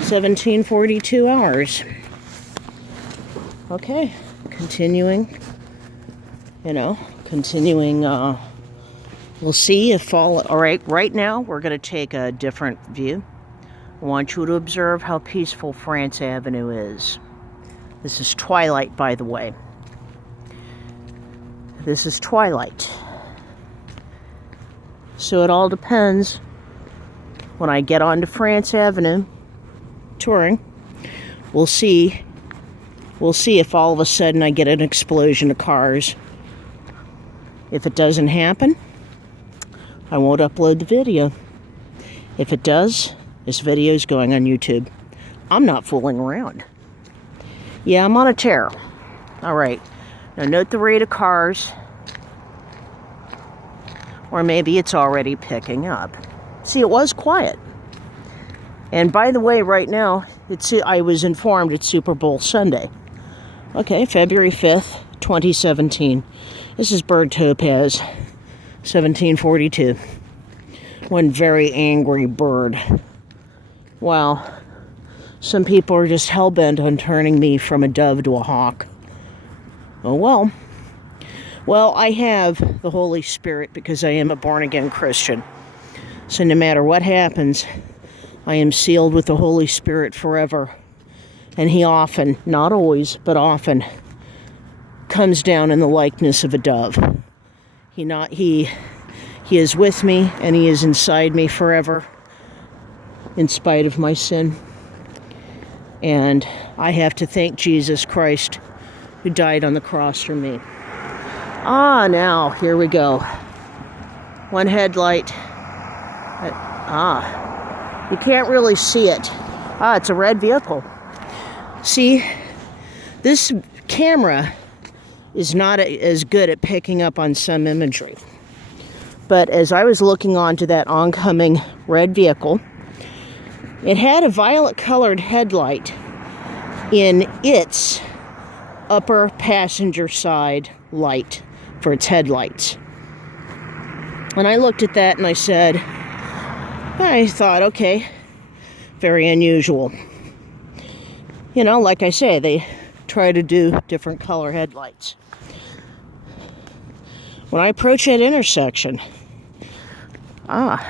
17:42 hours. Okay, continuing, we'll see if all right now we're going to take a different view. I want you to observe how peaceful France Avenue is. This is Twilight, by the way. This is Twilight. So it all depends when I get onto France Avenue touring. We'll see if all of a sudden I get an explosion of cars. If it doesn't happen, I won't upload the video. If it does, this video is going on YouTube. I'm not fooling around. Yeah, I'm on a tear. All right. Now note the rate of cars. Or maybe it's already picking up. See, it was quiet. And by the way, right now, I was informed it's Super Bowl Sunday. Okay, February 5th, 2017. This is Bird Topaz, 1742. One very angry bird. Wow. Some people are just hell-bent on turning me from a dove to a hawk. Oh well. Well, I have the Holy Spirit because I am a born-again Christian. So no matter what happens, I am sealed with the Holy Spirit forever. And he often, not always, but often, comes down in the likeness of a dove. He is with me, and he is inside me forever, in spite of my sin. And I have to thank Jesus Christ, who died on the cross for me. Now, here we go. One headlight. You can't really see it. It's a red vehicle. See, this camera is not as good at picking up on some imagery. But as I was looking onto that oncoming red vehicle, it had a violet-colored headlight in its upper passenger side light for its headlights. And I looked at that and I thought, okay, very unusual. Like I say, they try to do different color headlights. When I approach that intersection, that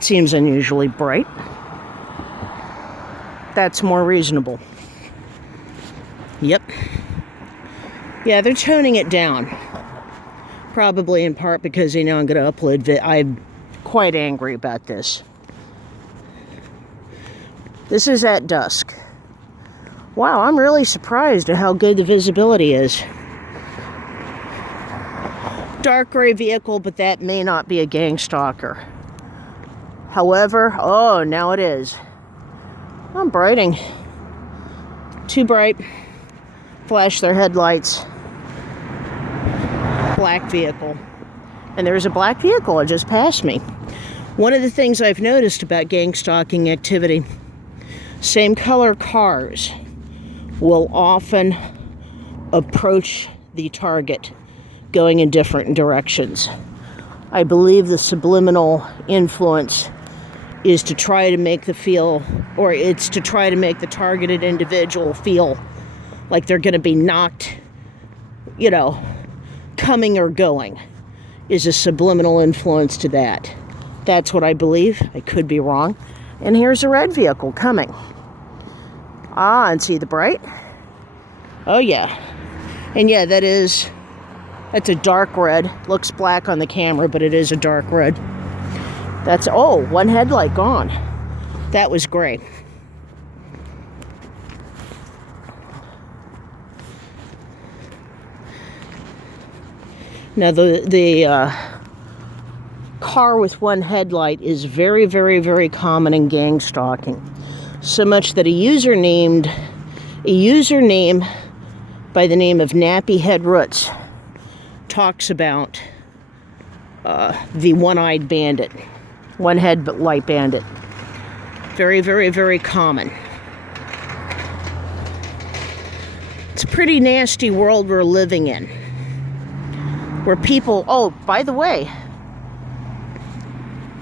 seems unusually bright. That's more reasonable. Yep. Yeah, they're toning it down. Probably in part because they know I'm going to upload I'm quite angry about this. This is at dusk. Wow, I'm really surprised at how good the visibility is. Dark gray vehicle, but that may not be a gang stalker. However, now it is. I'm brighting. Too bright. Flash their headlights. Black vehicle. And there's a black vehicle that just passed me. One of the things I've noticed about gang stalking activity, same color cars will often approach the target going in different directions. I believe the subliminal influence is to try to make the targeted individual feel like they're going to be knocked, coming or going, is a subliminal influence to that. That's what I believe. I could be wrong. And here's a red vehicle coming. And see the bright? Oh yeah. And yeah, that's a dark red. Looks black on the camera, but it is a dark red. One headlight gone. That was great. Now the car with one headlight is very, very, very common in gang stalking. So much that a username by the name of Nappy Head Roots talks about the one-eyed bandit, one headlight bandit. Very, very, very common. It's a pretty nasty world we're living in. where people, oh, by the way,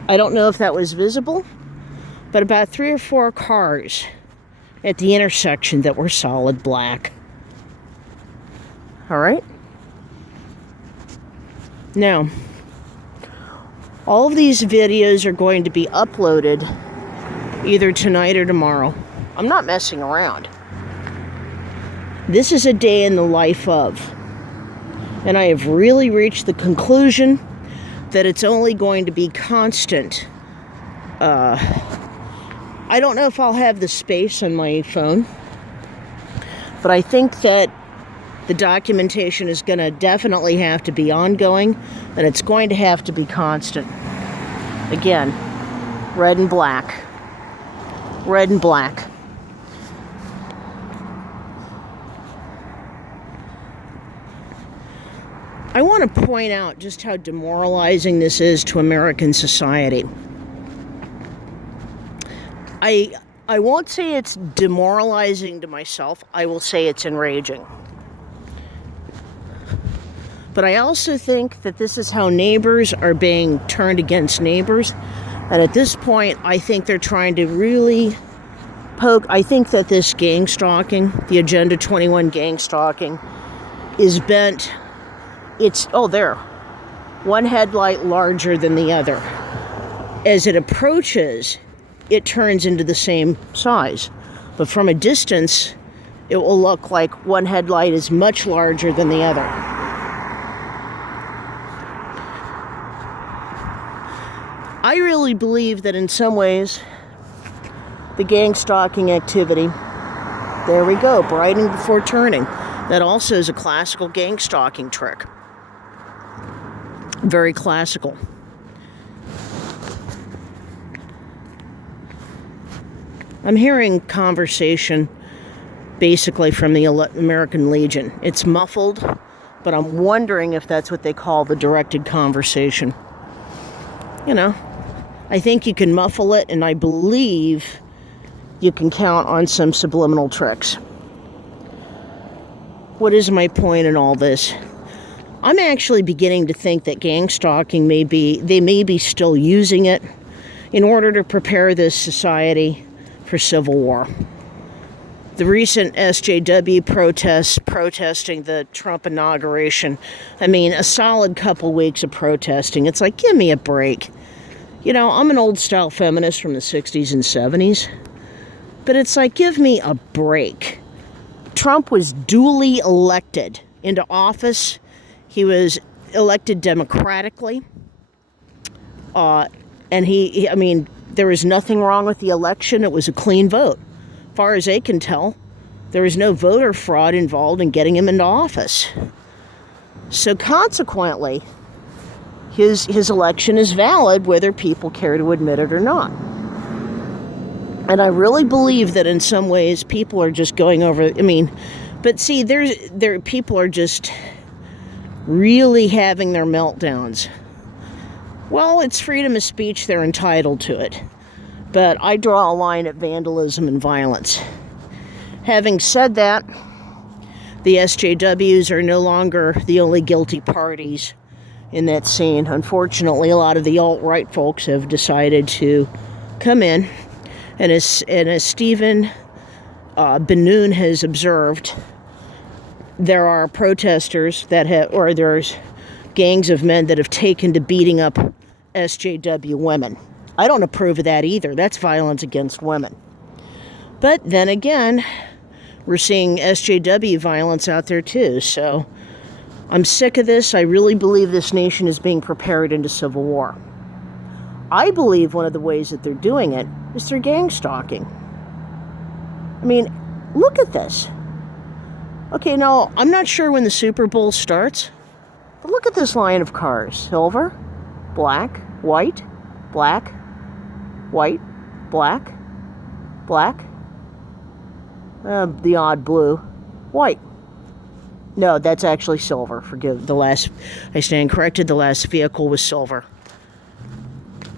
I don't know if that was visible, but about 3 or 4 cars at the intersection that were solid black. All right? Now, all of these videos are going to be uploaded either tonight or tomorrow. I'm not messing around. This is a day in the life of. And I have really reached the conclusion that it's only going to be constant. I don't know if I'll have the space on my phone, but I think that the documentation is going to definitely have to be ongoing, and it's going to have to be constant. Again, red and black. Red and black. I want to point out just how demoralizing this is to American society. I won't say it's demoralizing to myself. I will say it's enraging. But I also think that this is how neighbors are being turned against neighbors. And at this point, I think they're trying to really poke. I think that this gang stalking, the Agenda 21 gang stalking, is bent. It's, oh, there. One headlight larger than the other. As it approaches, it turns into the same size. But from a distance, it will look like one headlight is much larger than the other. I really believe that in some ways, the gang stalking activity, there we go, bridling before turning. That also is a classical gang stalking trick. Very classical. I'm hearing conversation basically from the American Legion. It's muffled, but I'm wondering if that's what they call the directed conversation. You know, I think you can muffle it, and I believe you can count on some subliminal tricks. What is my point in all this? I'm actually beginning to think that gang stalking may be still using it in order to prepare this society for civil war. The recent SJW protests protesting the Trump inauguration, I mean, a solid couple weeks of protesting. It's like, give me a break. You know, I'm an old-style feminist from the 60s and 70s, but it's like, give me a break. Trump was duly elected into office. He was elected democratically, and I mean, there was nothing wrong with the election. It was a clean vote. As far as they can tell, there was no voter fraud involved in getting him into office. So consequently, his election is valid whether people care to admit it or not. And I really believe that in some ways people are just going over, I mean, but see, people are just really having their meltdowns. Well, it's freedom of speech, they're entitled to it. But I draw a line at vandalism and violence. Having said that, the SJWs are no longer the only guilty parties in that scene. Unfortunately, a lot of the alt-right folks have decided to come in, and as Stephen Ben-Nun has observed, there are protesters that have, or there's gangs of men that have taken to beating up SJW women. I don't approve of that either. That's violence against women. But then again, we're seeing SJW violence out there too. So I'm sick of this. I really believe this nation is being prepared into civil war. I believe one of the ways that they're doing it is through gang stalking. I mean, look at this. Okay, now, I'm not sure when the Super Bowl starts, but look at this line of cars. Silver, black, white, black, white, black, black, the odd blue, white. No, that's actually silver. Forgive, I stand corrected, the last vehicle was silver.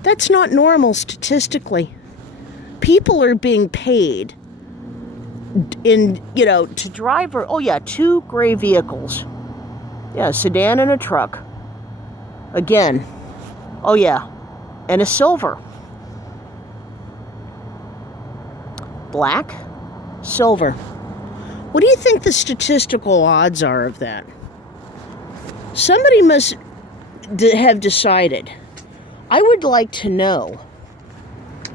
That's not normal statistically. People are being paid to drive, 2 gray vehicles. Yeah, a sedan and a truck. Again. Oh, yeah. And a silver. Black, silver. What do you think the statistical odds are of that? Somebody must have decided. I would like to know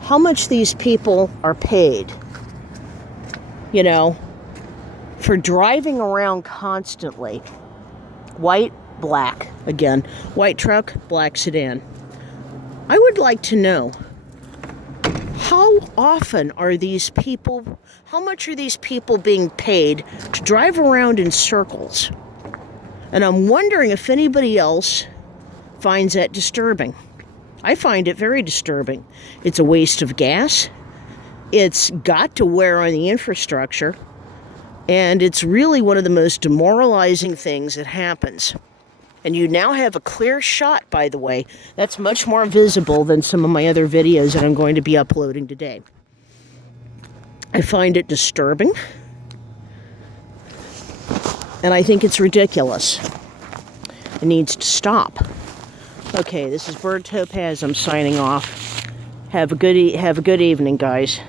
how much these people are paid, you know, for driving around constantly. White, black. Again, white truck, black sedan. I would like to know, how often are these people, how much are these people being paid to drive around in circles? And I'm wondering if anybody else finds that disturbing. I find it very disturbing. It's a waste of gas. It's got to wear on the infrastructure. And it's really one of the most demoralizing things that happens. And you now have a clear shot, by the way. That's much more visible than some of my other videos that I'm going to be uploading today. I find it disturbing. And I think it's ridiculous. It needs to stop. Okay, this is Bird Topaz. I'm signing off. Have a good evening, guys.